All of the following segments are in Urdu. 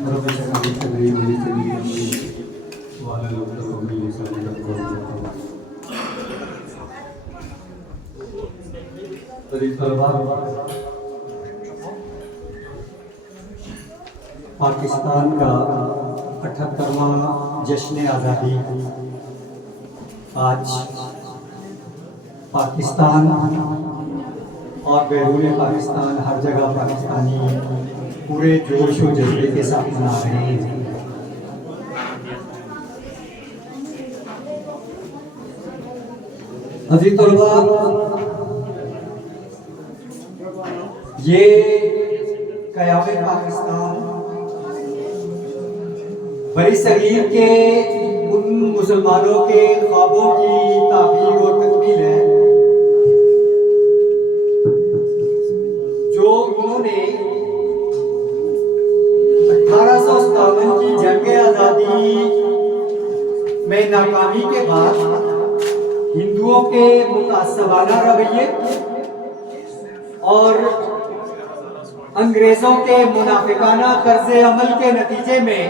رب اشرح لي صدري ويسر لي امري واحلل عقدة من لساني يفقهوا قولی. طلباء، پاکستان کا 78واں جشن آزادی آج پاکستان اور بیرون پاکستان ہر جگہ پاکستانی پورے جوش و جذبے کے ساتھ منا رہے ہیں. عزیز طلباء، یہ قیام پاکستان بری صغیر کے ان مسلمانوں کے خوابوں کی تعبیر اور تکمیل ہے جو انہوں نے 1857 کی جنگ آزادی میں ناکامی کے بعد ہندوؤں کے متعصبانہ رویے اور انگریزوں کے منافقانہ طرز عمل کے نتیجے میں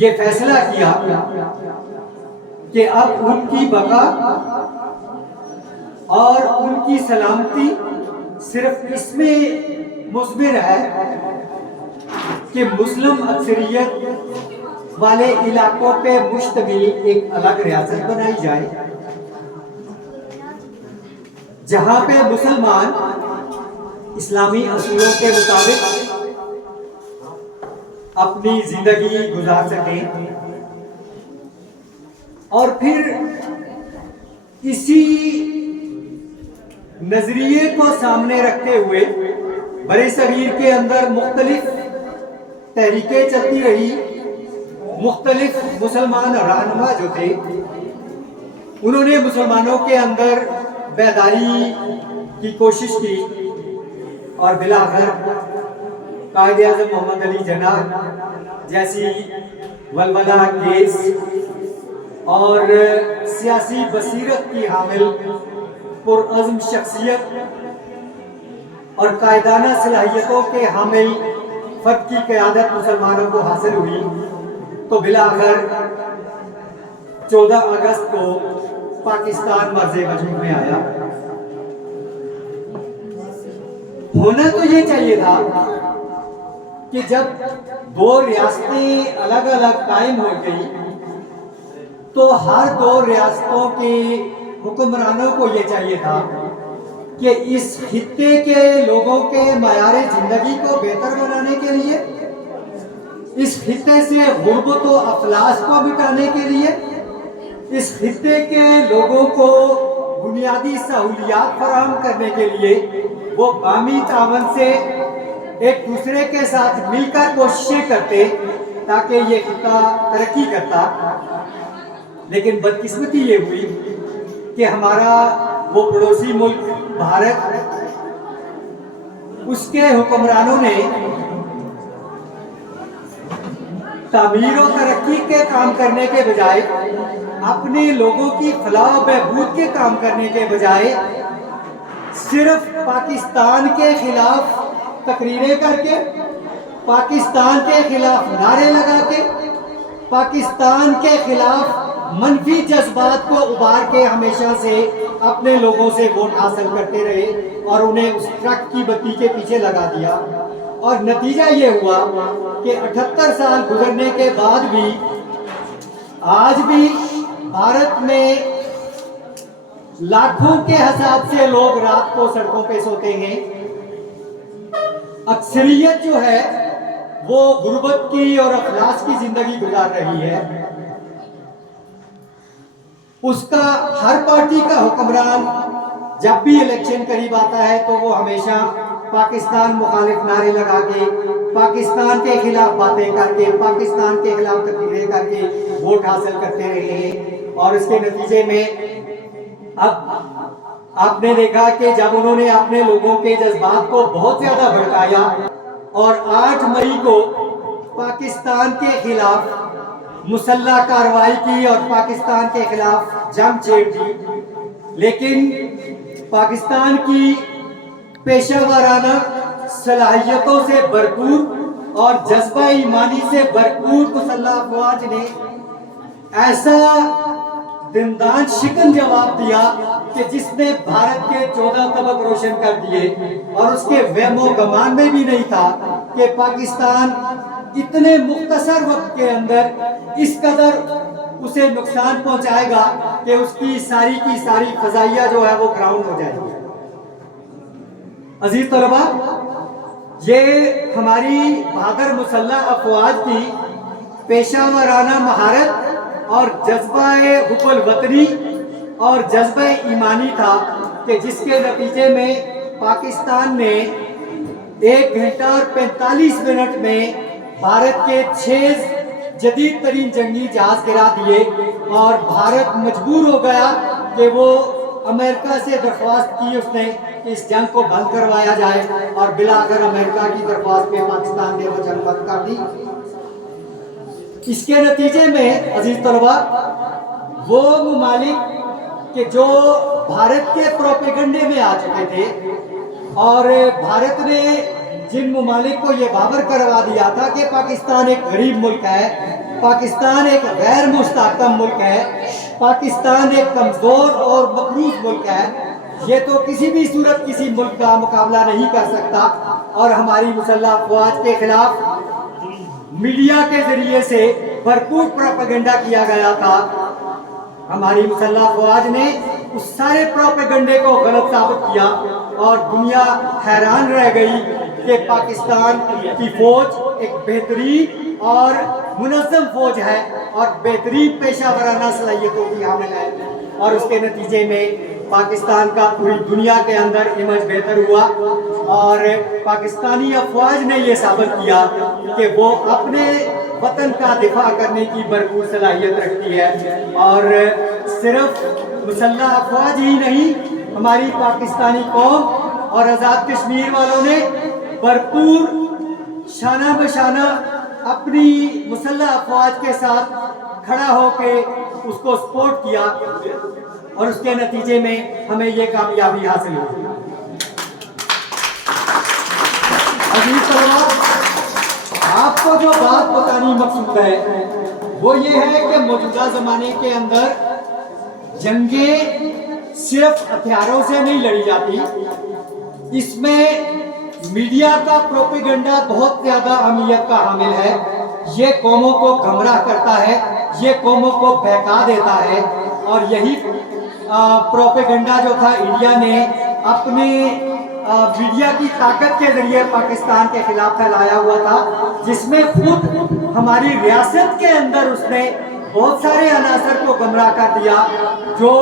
یہ فیصلہ کیا کہ اب ان کی بقا اور ان کی سلامتی صرف اس میں مضمر ہے کہ مسلم اکثریت والے علاقوں پہ مشتمل ایک الگ ریاست بنائی جائے جہاں پہ مسلمان اسلامی اصولوں کے مطابق اپنی زندگی گزار سکیں، اور پھر اسی نظریے کو سامنے رکھتے ہوئے بر صغیر کے اندر مختلف تحریکیں چلتی رہی. مختلف مسلمان رہنما جو تھے انہوں نے مسلمانوں کے اندر بیداری کی کوشش کی، اور بالآخر قائد اعظم محمد علی جناح جیسی ولولہ انگیز اور سیاسی بصیرت کی حامل پرعزم شخصیت اور قائدانہ صلاحیتوں کے حامل فرد کی قیادت مسلمانوں کو حاصل ہوئی تو بالآخر 14 اگست کو پاکستان مرز وجود میں آیا. ہونا تو یہ چاہیے تھا کہ جب دو ریاستیں الگ الگ قائم ہو گئی تو ہر دو ریاستوں کے حکمرانوں کو یہ چاہیے تھا کہ اس خطے کے لوگوں کے معیار زندگی کو بہتر بنانے کے لیے، اس خطے سے غربت و افلاس کو مٹانے کے لیے، اس خطے کے لوگوں کو بنیادی سہولیات فراہم کرنے کے لیے وہ باہمی تعاون سے ایک دوسرے کے ساتھ مل کر کوششیں کرتے تاکہ یہ خطہ ترقی کرتا. لیکن بدقسمتی یہ ہوئی کہ ہمارا وہ پڑوسی ملک بھارت، اس کے حکمرانوں نے تعمیر و ترقی کے کام کرنے کے بجائے، اپنے لوگوں کی فلاح و بہبود کے کام کرنے کے بجائے صرف پاکستان کے خلاف تقریریں کر کے، پاکستان کے خلاف نعرے لگا کے، پاکستان کے خلاف منفی جذبات کو ابھار کے ہمیشہ سے اپنے لوگوں سے ووٹ حاصل کرتے رہے اور انہیں اس ٹرک کی بتی کے پیچھے لگا دیا. اور نتیجہ یہ ہوا کہ 78 سال گزرنے کے بعد بھی آج بھی بھارت میں لاکھوں کے حساب سے لوگ رات کو سڑکوں پہ سوتے ہیں. اکثریت جو ہے وہ غربت کی اور افلاس کی زندگی گزار رہی ہے. اس کا ہر پارٹی کا حکمران جب بھی الیکشن قریب آتا ہے تو وہ ہمیشہ پاکستان مخالف نعرے لگا کے، پاکستان کے خلاف باتیں کر کے، پاکستان کے خلاف تقریریں کر کے ووٹ حاصل کرتے رہے ہیں. اور اس کے نتیجے میں اب آپ نے دیکھا کہ جب انہوں نے اپنے لوگوں کے جذبات کو بہت زیادہ بھڑکایا اور 8 مئی کو پاکستان کے خلاف مسلح کارروائی کی اور پاکستان کے خلاف جنگ چھیڑ دی، لیکن پاکستان کی پیشہ ورانہ صلاحیتوں سے بھرپور اور جذبہ ایمانی سے بھرپور مسلح افواج نے ایسا دندان شکن جواب دیا کہ جس نے بھارت کے 14 طبق روشن کر دیے، اور اس کے وہم و گمان میں بھی نہیں تھا کہ پاکستان اتنے مختصر وقت کے اندر اس قدر اسے نقصان پہنچائے گا کہ اس کی ساری فضائیہ جو ہے وہ گراؤنڈ ہو جائے گی۔ عزیز طلبہ، یہ ہماری بہادر مسلح افواج کی پیشہ ورانہ مہارت اور جذبہ حب الوطنی اور جذبہ ایمانی تھا کہ جس کے نتیجے میں پاکستان نے 1 گھنٹہ اور 45 منٹ میں بھارت کے 6 جدید ترین جنگی جہاز گرا دیے، اور بھارت مجبور ہو گیا کہ وہ امریکہ سے درخواست کی اس نے کہ اس جنگ کو بند کروایا جائے، اور بلاخر امریکہ کی درخواست پہ پاکستان نے وہ جنگ بند کر دی۔ اس کے نتیجے میں عزیز طلبہ، وہ ممالک کہ جو بھارت کے پروپیگنڈے میں آ چکے تھے، اور بھارت نے جن ممالک کو یہ باور کروا دیا تھا کہ پاکستان ایک غریب ملک ہے، پاکستان ایک غیر مستحکم ملک ہے، پاکستان ایک کمزور اور مقروض ملک ہے، یہ تو کسی بھی صورت کسی ملک کا مقابلہ نہیں کر سکتا، اور ہماری مسلح افواج کے خلاف میڈیا کے ذریعے سے بھرپور پروپیگنڈا کیا گیا تھا۔ ہماری مسلح افواج نے اس سارے پروپیگنڈے کو غلط ثابت کیا، اور دنیا حیران رہ گئی کہ پاکستان کی فوج ایک بہترین اور منظم فوج ہے اور بہترین پیشہ ورانہ صلاحیتوں کی حامل ہے، اور اس کے نتیجے میں پاکستان کا پوری دنیا کے اندر امیج بہتر ہوا، اور پاکستانی افواج نے یہ ثابت کیا کہ وہ اپنے وطن کا دفاع کرنے کی بھرپور صلاحیت رکھتی ہے۔ اور صرف مسلح افواج ہی نہیں، ہماری پاکستانی قوم اور آزاد کشمیر والوں نے بھرپور شانہ بشانہ اپنی مسلح افواج کے ساتھ کھڑا ہو کے اس کو سپورٹ کیا، اور اس کے نتیجے میں ہمیں یہ کامیابی حاصل ہوئی۔ عزیز طلبہ، آپ کو جو بات بتانی مقصود ہے وہ یہ ہے کہ موجودہ زمانے کے اندر جنگیں صرف ہتھیاروں سے نہیں لڑی جاتی، اس میں میڈیا کا پروپیگنڈا بہت زیادہ اہمیت کا حامل ہے۔ یہ قوموں کو گمراہ کرتا ہے، یہ قوموں کو بہکا دیتا ہے، اور یہی پروپیگنڈا جو تھا انڈیا نے اپنے میڈیا کی طاقت کے ذریعے پاکستان کے خلاف پھیلایا ہوا تھا، جس میں خود ہماری ریاست کے اندر اس نے بہت سارے عناصر کو گمراہ کر دیا، جو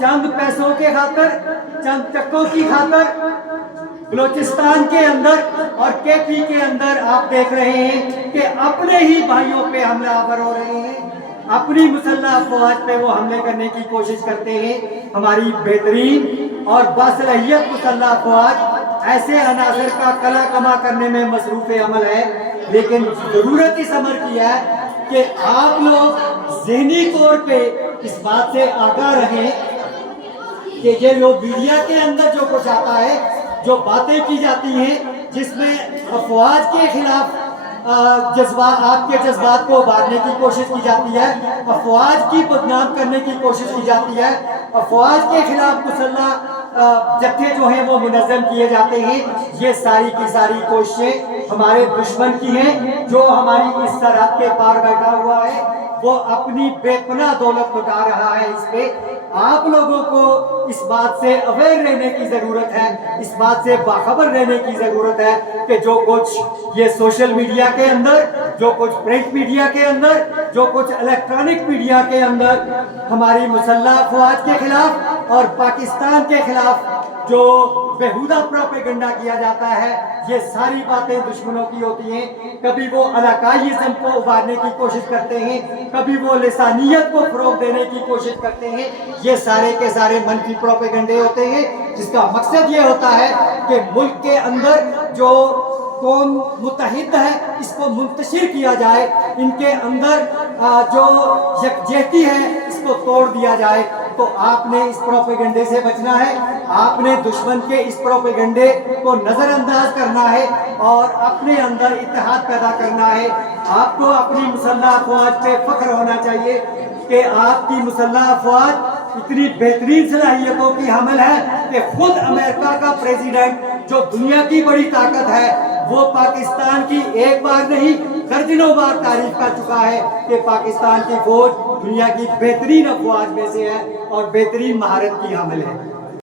چند پیسوں کے خاطر، چند چکوں کی خاطر بلوچستان کے اندر اور کے پی کے اندر آپ دیکھ رہے ہیں کہ اپنے ہی بھائیوں پہ حملہ آور ہو رہے ہیں، اپنی مسلح افواج پہ وہ حملے کرنے کی کوشش کرتے ہیں۔ ہماری بہترین اور باصلاحیت مسلح افواج ایسے عناصر کا قلع کما کرنے میں مصروف عمل ہے، لیکن ضرورت اس امر کی ہے کہ آپ لوگ ذہنی طور پہ اس بات سے آگاہ رہیں کہ یہ جو میڈیا کے اندر جو کچھ آتا ہے، جو باتیں کی جاتی ہیں جس میں افواج کے خلاف آپ کے جذبات کو ابھارنے کی کوشش کی جاتی ہے، افواج کی بدنام کرنے کی کوشش کی جاتی ہے، افواج کے خلاف مسلح جتھے جو ہیں وہ منظم کیے جاتے ہیں، یہ ساری کی ساری کوششیں ہمارے دشمن کی ہیں، جو ہماری اس سرحد کے پار بیٹھا ہوا ہے، وہ اپنی بے پناہ دولت لٹا رہا ہے اس پہ۔ آپ لوگوں کو اس بات سے اویئر رہنے کی ضرورت ہے، اس بات سے باخبر رہنے کی ضرورت ہے کہ جو کچھ یہ سوشل میڈیا کے اندر، جو کچھ پرنٹ میڈیا کے اندر، جو کچھ الیکٹرانک میڈیا کے اندر ہماری مسلح افواج کے خلاف اور پاکستان کے خلاف جو بیہودہ پروپیگنڈا کیا جاتا ہے، یہ ساری باتیں دشمنوں کی ہوتی ہیں۔ کبھی وہ علاقائیزم کو ابھارنے کی کوشش کرتے ہیں، کبھی وہ لسانیت کو فروغ دینے کی کوشش کرتے ہیں، یہ سارے کے سارے منفی پروپیگنڈے ہوتے ہیں، جس کا مقصد یہ ہوتا ہے کہ ملک کے اندر جو قوم متحد ہے اس کو منتشر کیا جائے، ان کے اندر جو یکجہتی ہے اس کو توڑ دیا جائے۔ تو آپ نے اس پروپیگنڈے سے بچنا ہے، آپ نے دشمن کے اس پروپیگنڈے کو نظر انداز کرنا ہے اور اپنے اندر اتحاد پیدا کرنا ہے. آپ کو اپنی مسلح افواج پہ فخر ہونا چاہیے کہ آپ کی مسلح افواج اتنی بہترین صلاحیتوں کی حامل ہے کہ خود امریکہ کا پریزیڈنٹ جو دنیا کی بڑی طاقت ہے وہ پاکستان کی ایک بار نہیں درجنوں بار تعریف کر چکا ہے کہ پاکستان کی فوج دنیا کی بہترین افواج میں سے ہے اور بہترین مہارت کی حامل ہے.